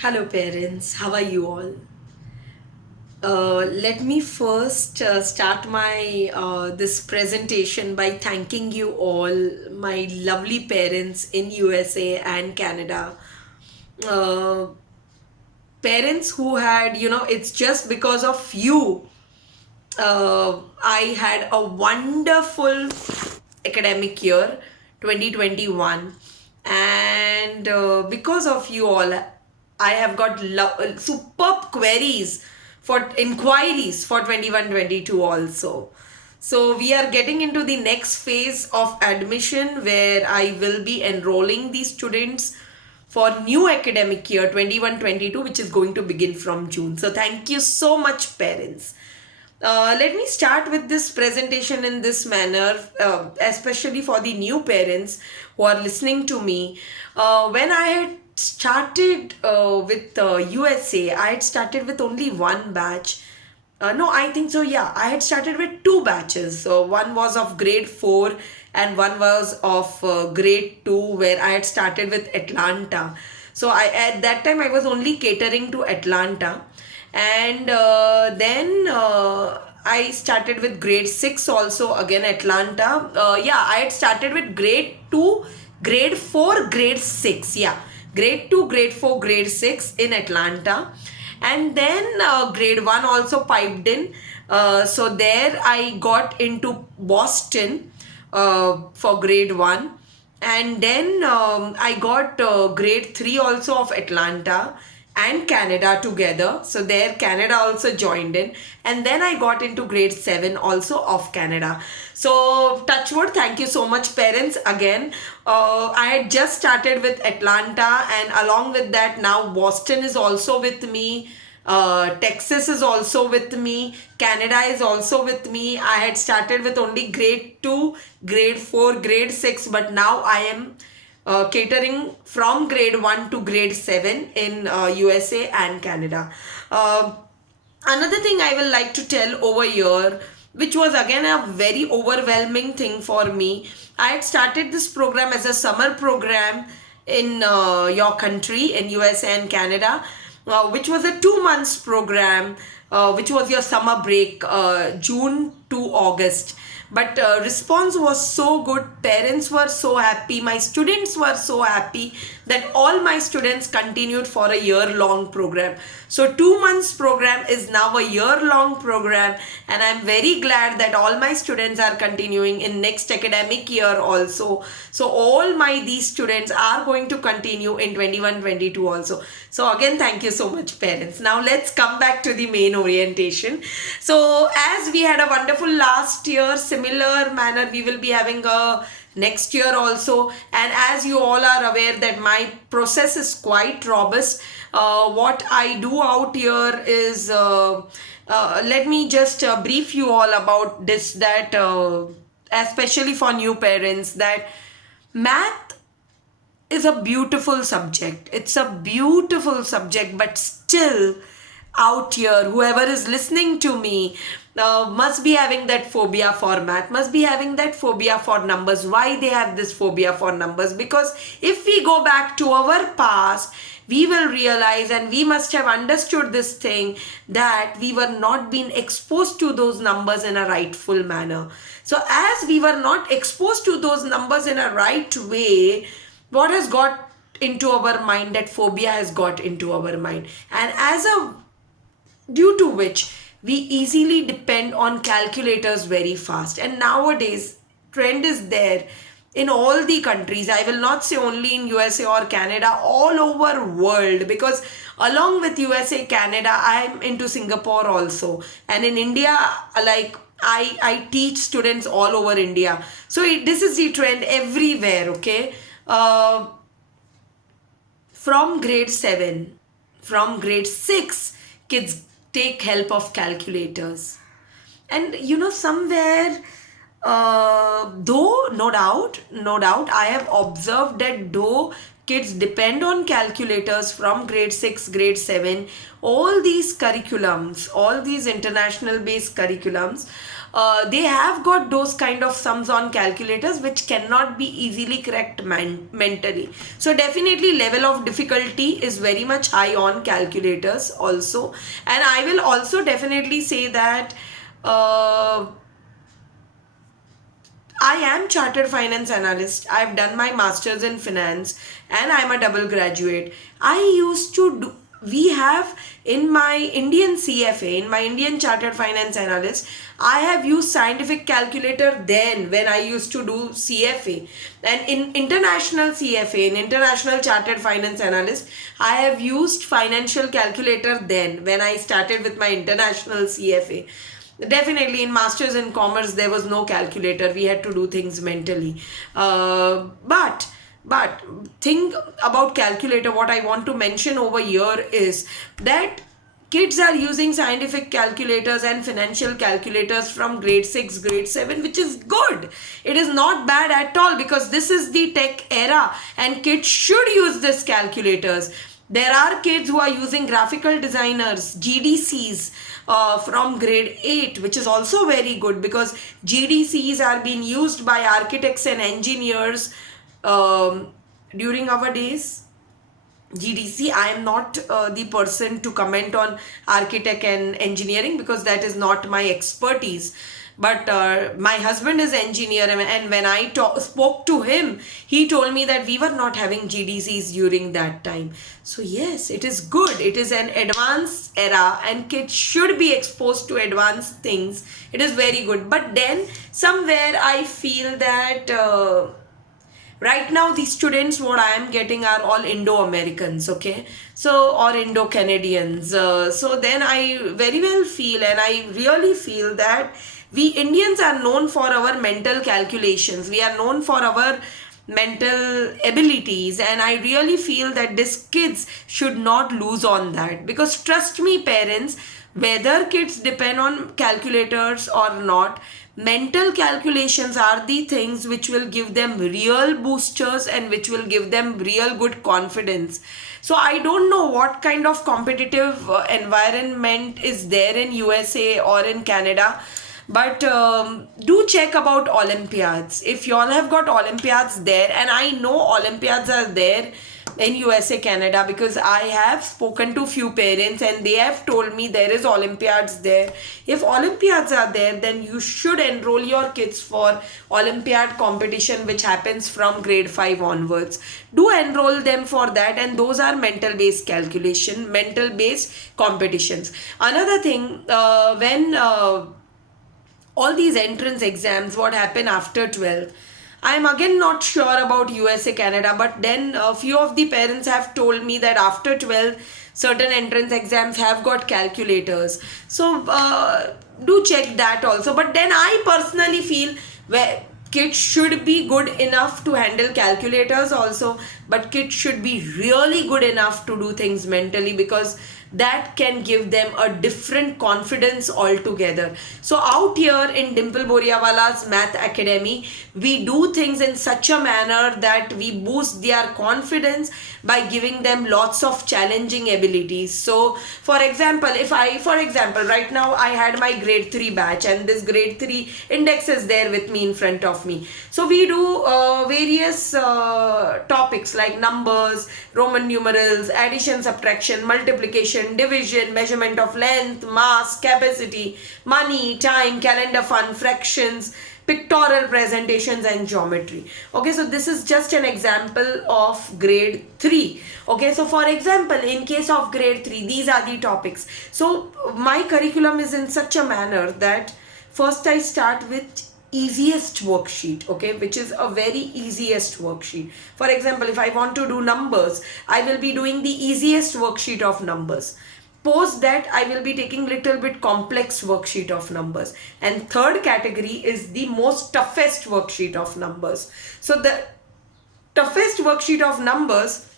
Hello, parents. How are you all? Let me first start my this presentation by thanking you all, my lovely parents in USA and Canada. Uh, Parents who had, it's just because of you I had a wonderful academic year 2021, and because of you all, I have got superb queries for inquiries for 21-22 also. So we are getting into the next phase of admission where I will be enrolling the students for new academic year 21-22, which is going to begin from June. So thank you so much, parents. Let me start with this presentation in this manner, especially for the new parents who are listening to me. When I had started with USA, I had started with only one batch. No, I think so. Yeah, I had started with two batches. So one was of grade 4 and one was of grade 2, where I had started with Atlanta. So I at that time I was only catering to Atlanta, and then I started with grade 6 also, again Atlanta. Yeah, I had started with grade 2, grade 4, grade 6. Yeah, grade 2, grade 4, grade 6 in Atlanta, and then grade 1 also piped in. So there I got into Boston for grade 1, and then I got grade 3 also of Atlanta and Canada together. So there Canada also joined in, and then I got into grade 7 also of Canada. So touchwood, thank you so much, parents, again. I had just started with Atlanta, and along with that now Boston is also with me. Texas is also with me. Canada is also with me. I had started with only grade 2, grade 4, grade 6, but now I am catering from grade 1 to grade 7 in USA and Canada. Another thing I will like to tell over here, which was again a very overwhelming thing for me. I had started this program as a summer program in your country, in USA and Canada, which was a 2 months program, which was your summer break, June to August. But response was so good, parents were so happy, my students were so happy that all my students continued for a year long program. So 2 months program is now a year long program, and I'm very glad that all my students are continuing in next academic year also. So all my these students are going to continue in 21-22 also. So again, thank you so much, parents. Now let's come back to the main orientation. So as we had a wonderful last year, similar manner we will be having a next year also. And as you all are aware that my process is quite robust. What I do out here is, let me just brief you all about this, that especially for new parents, that math is a beautiful subject. It's a beautiful subject, but still out here, whoever is listening to me must be having that phobia for math, must be having that phobia for numbers. Why they have this phobia for numbers? Because if we go back to our past, we will realize, and we must have understood this thing, that we were not being exposed to those numbers in a rightful manner. So as we were not exposed to those numbers in a right way, what has got into our mind? That phobia has got into our mind, and as a due to which we easily depend on calculators very fast. And nowadays trend is there in all the countries. I will not say only in USA or Canada, all over world, because along with USA, Canada, I am into Singapore also, and in India, like I teach students all over India. So this is the trend everywhere. Okay, from grade 7, from grade 6, kids take help of calculators. And somewhere, though no doubt I have observed that though kids depend on calculators from grade 6, grade 7, all these curriculums, all these international based curriculums, they have got those kind of sums on calculators which cannot be easily correct mentally. So definitely level of difficulty is very much high on calculators also. And I will also definitely say that I am chartered finance analyst. I've done my masters in finance and I'm a double graduate. I used to do, we have in my Indian CFA, in my Indian chartered finance analyst, I have used scientific calculator then when I used to do CFA. And in international CFA, in international chartered finance analyst, I have used financial calculator then when I started with my international CFA. Definitely in masters in commerce there was no calculator, we had to do things mentally. But think about calculator. What I want to mention over here is that kids are using scientific calculators and financial calculators from grade 6, grade 7, which is good. It is not bad at all because this is the tech era and kids should use this calculators. There are kids who are using graphical designers, GDCs, from grade 8, which is also very good because GDCs are being used by architects and engineers during our days. GDC, I am not the person to comment on architect and engineering because that is not my expertise. But my husband is engineer, and when I spoke to him, he told me that we were not having GDCs during that time. So yes, it is good. It is an advanced era and kids should be exposed to advanced things. It is very good. But then somewhere I feel that right now the students what I am getting are all Indo-Americans, okay, so, or Indo-Canadians. So then I very well feel, and I really feel that we Indians are known for our mental calculations, we are known for our mental abilities, and I really feel that these kids should not lose on that. Because trust me parents, whether kids depend on calculators or not, mental calculations are the things which will give them real boosters and which will give them real good confidence. So I don't know what kind of competitive environment is there in USA or in Canada, but do check about Olympiads. If you all have got Olympiads there, and I know Olympiads are there in USA, Canada, because I have spoken to few parents and they have told me there is Olympiads there. If Olympiads are there, then you should enroll your kids for Olympiad competition which happens from grade 5 onwards. Do enroll them for that, and those are mental based calculation, mental based competitions. Another thing, when all these entrance exams, what happen after 12th, I am again not sure about USA, Canada, but then a few of the parents have told me that after 12th, certain entrance exams have got calculators. So do check that also. But then I personally feel where kids should be good enough to handle calculators also, but kids should be really good enough to do things mentally, because that can give them a different confidence altogether. So out here in Dimple Boriawala's Math Academy, we do things in such a manner that we boost their confidence by giving them lots of challenging abilities. So for example, right now I had my grade 3 batch, and this grade 3 index is there with me in front of me. So we do various topics like numbers, Roman numerals, addition, subtraction, multiplication, division, measurement of length, mass, capacity, money, time, calendar fund, fractions, pictorial presentations, and geometry. Okay, so this is just an example of grade 3. Okay, so for example, in case of grade 3, these are the topics. So my curriculum is in such a manner that first I start with easiest worksheet, okay, which is a very easiest worksheet. For example, if I want to do numbers, I will be doing the easiest worksheet of numbers. Post that, I will be taking little bit complex worksheet of numbers, and third category is the most toughest worksheet of numbers. So the toughest worksheet of numbers,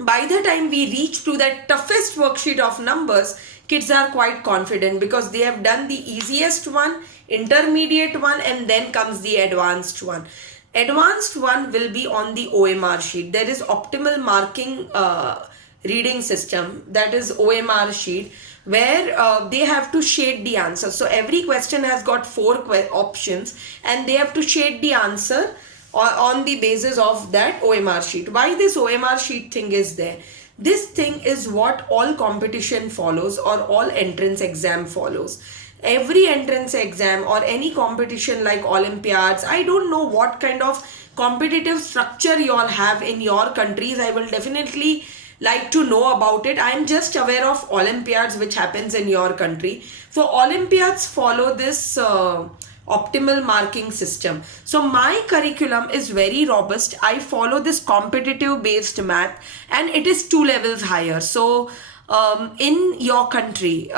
by the time we reach to that toughest worksheet of numbers, kids are quite confident because they have done the easiest one, intermediate one, and then comes the advanced one. Advanced one will be on the OMR sheet. There is optimal marking reading system, that is OMR sheet, where they have to shade the answer. So every question has got four options, and they have to shade the answer on the basis of that OMR sheet. Why this OMR sheet thing is there? This thing is what all competition follows, or all entrance exam follows. Every entrance exam or any competition like Olympiads, I don't know what kind of competitive structure you all have in your countries. I will definitely like to know about it. I am just aware of Olympiads which happens in your country. So Olympiads follow this optimal marking system. So my curriculum is very robust. I follow this competitive based math, and it is 2 levels higher. So in your country,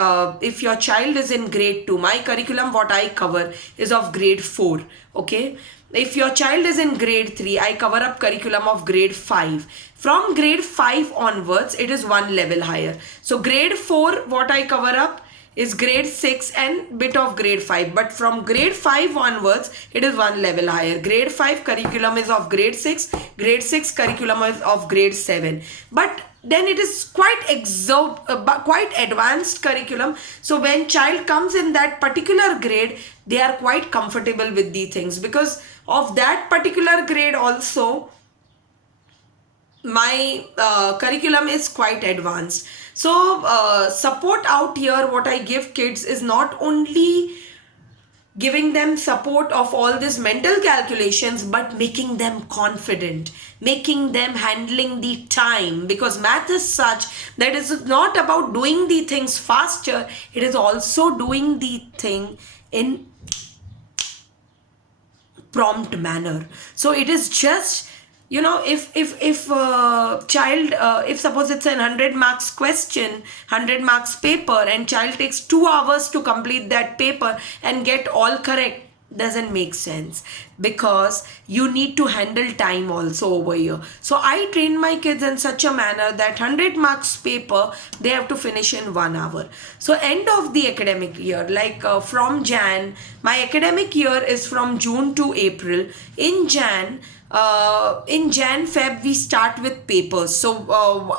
if your child is in grade 2, my curriculum what I cover is of grade 4. Okay, if your child is in grade 3, I cover up curriculum of grade 5. From grade 5 onwards, it is 1 level higher. So grade 4 what I cover up is grade 6 and bit of grade 5, but from grade 5 onwards it is 1 level higher. Grade 5 curriculum is of grade 6, grade 6 curriculum is of grade 7, but then it is quite quite advanced curriculum. So when child comes in that particular grade, they are quite comfortable with the things, because of that particular grade also my curriculum is quite advanced. So support out here what I give kids is not only giving them support of all these mental calculations, but making them confident, making them handling the time, because math is such that it's not about doing the things faster, it is also doing the thing in prompt manner. So it is just, you know, if child, if suppose it's an 100 marks question, 100 marks paper, and child takes 2 hours to complete that paper and get all correct, doesn't make sense, because you need to handle time also over here. So I train my kids in such a manner that 100 marks paper they have to finish in 1 hour. So end of the academic year, like from Jan, my academic year is from June to April. In Jan Feb we start with papers. So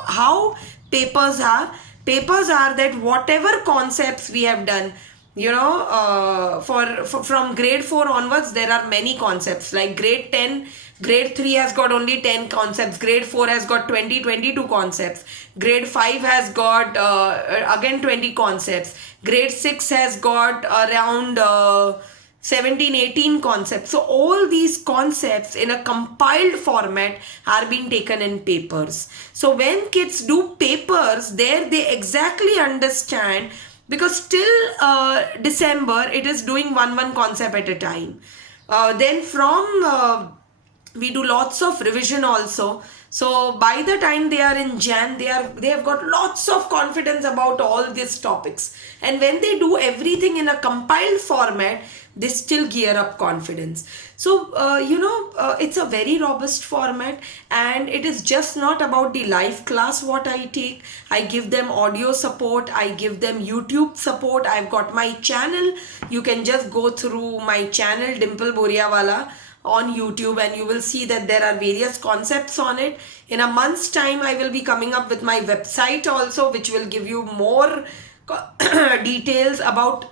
how papers are that whatever concepts we have done, you know, for from grade 4 onwards there are many concepts. Like grade 10, grade 3 has got only 10 concepts, grade 4 has got 22 concepts, grade 5 has got again 20 concepts, grade 6 has got around 17-18 concepts. So all these concepts in a compiled format are being taken in papers. So when kids do papers, there they exactly understand, because till December it is doing one concept at a time. Then from we do lots of revision also. So by the time they are in Jan, they have got lots of confidence about all these topics. And when they do everything in a compiled format, they still gear up confidence. So you know, it's a very robust format, and it is just not about the live class what I take. I give them audio support, I give them YouTube support. I've got my channel. You can just go through my channel Dimple Boriawala on YouTube, and you will see that there are various concepts on it. In a month's time I will be coming up with my website also, which will give you more details about,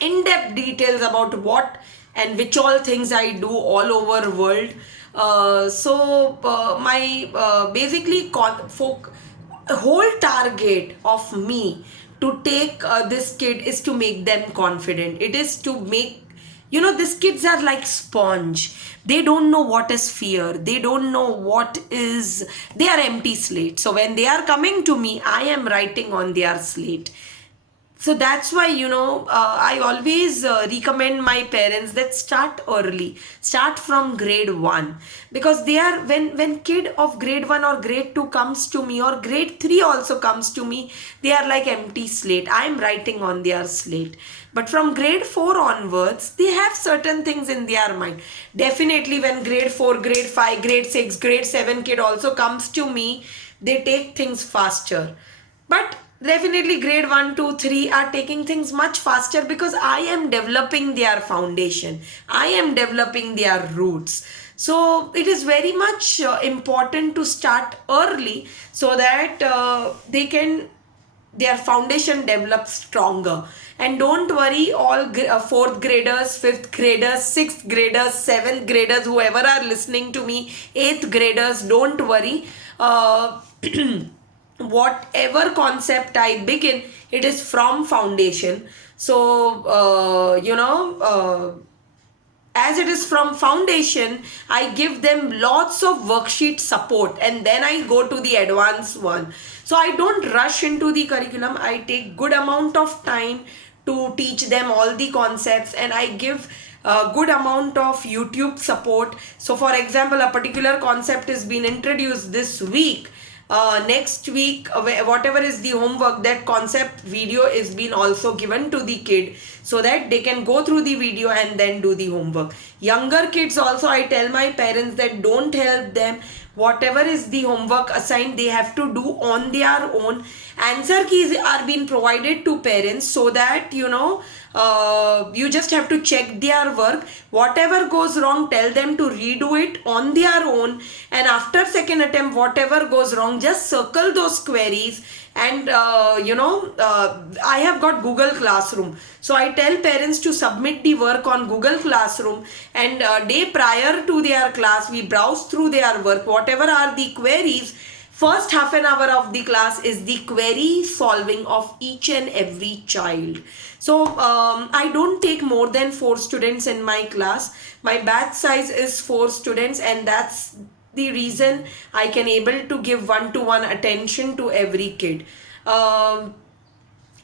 in-depth details about what and which all things I do all over world. My basically whole target of me to take this kid is to make them confident. It is to make, you know, these kids are like sponge. They don't know what is fear. They don't know what is, they are empty slate. So when they are coming to me, I am writing on their slate. So that's why, you know, I always recommend my parents that start early, start from grade 1, because they are, when kid of grade 1 or grade 2 comes to me, or grade 3 also comes to me, they are like empty slate. I am writing on their slate. But from grade 4 onwards, they have certain things in their mind. Definitely when grade 4, grade 5, grade 6, grade 7 kid also comes to me, they take things faster. But definitely grade 1, 2, 3 are taking things much faster, because I am developing their foundation. I am developing their roots. So it is very much important to start early so that their foundation develops stronger. And don't worry, all fourth graders, fifth graders, sixth graders, seventh graders, whoever are listening to me, eighth graders, don't worry. uh, Whatever concept I begin, it is from foundation. So as it is from foundation, I give them lots of worksheet support, and then I go to the advanced one. So I don't rush into the curriculum. I take good amount of time to teach them all the concepts, and I give a good amount of YouTube support. So for example, a particular concept is being introduced this week. Next week, whatever is the homework, that concept video is being also given to the kid, so that they can go through the video and then do the homework. Younger kids also, I tell my parents that don't help them. Whatever is the homework assigned, they have to do on their own. Answer keys are being provided to parents, so that you just have to check their work. Whatever goes wrong, tell them to redo it on their own, and after second attempt, whatever goes wrong, just circle those queries. And I have got Google Classroom, so I tell parents to submit the work on Google Classroom, and day prior to their class, we browse through their work, whatever are the queries. First half an hour of the class is the query solving of each and every child. So I don't take more than 4 students in my class. My batch size is 4 students, and that's the reason I can able to give one-to-one attention to every kid.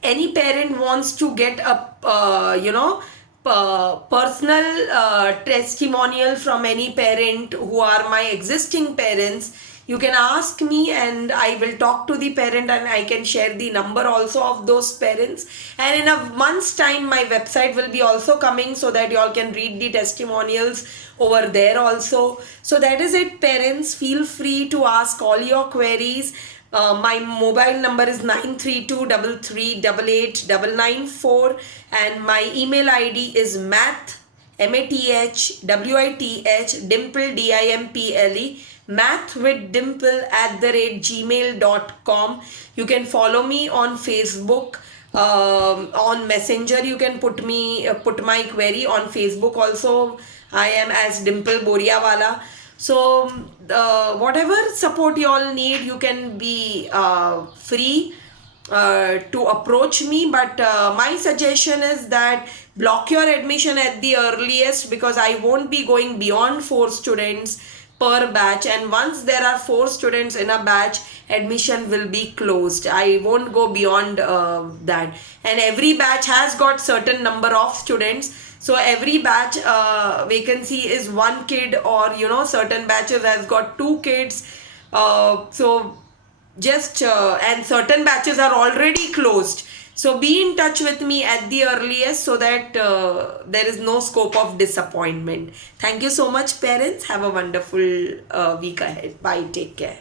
Any parent wants to get a personal testimonial from any parent who are my existing parents, you can ask me, and I will talk to the parent, and I can share the number also of those parents. And in a month's time, my website will be also coming, so that you all can read the testimonials over there also. So that is it, parents. Feel free to ask all your queries. My mobile number is 9323388994, and my email ID is mathwith dimple dimple mathwithdimple@gmail.com. You can follow me on Facebook. On Messenger, you can put my query on Facebook also. I am as Dimple Boriawala. So whatever support you all need, you can be free to approach me. But my suggestion is that block your admission at the earliest, because I won't be going beyond 4 students per batch, and once there are 4 students in a batch, admission will be closed. I won't go beyond that. And every batch has got certain number of students, so every batch vacancy is 1 kid, or certain batches has got 2 kids. So just and certain batches are already closed. So be in touch with me at the earliest, so that there is no scope of disappointment. Thank you so much, parents. Have a wonderful week ahead. Bye. Take care.